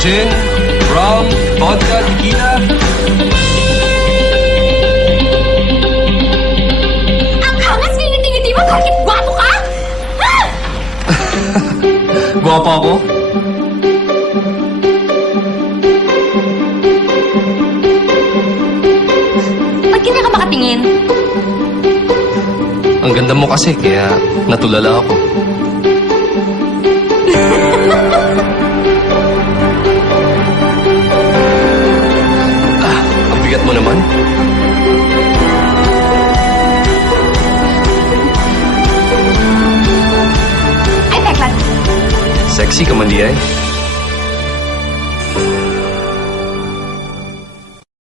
Gin, rum, vodka, tequila. Ang hangas ngiti-ngiti mo kahit gwapo ka! Ha? Guwapo ako? Ba't ganyan ka makatingin? Ang ganda mo kasi, kaya natulala ako. Ang bigat mo naman. Ay, Tekla. Sexy ka man di ay.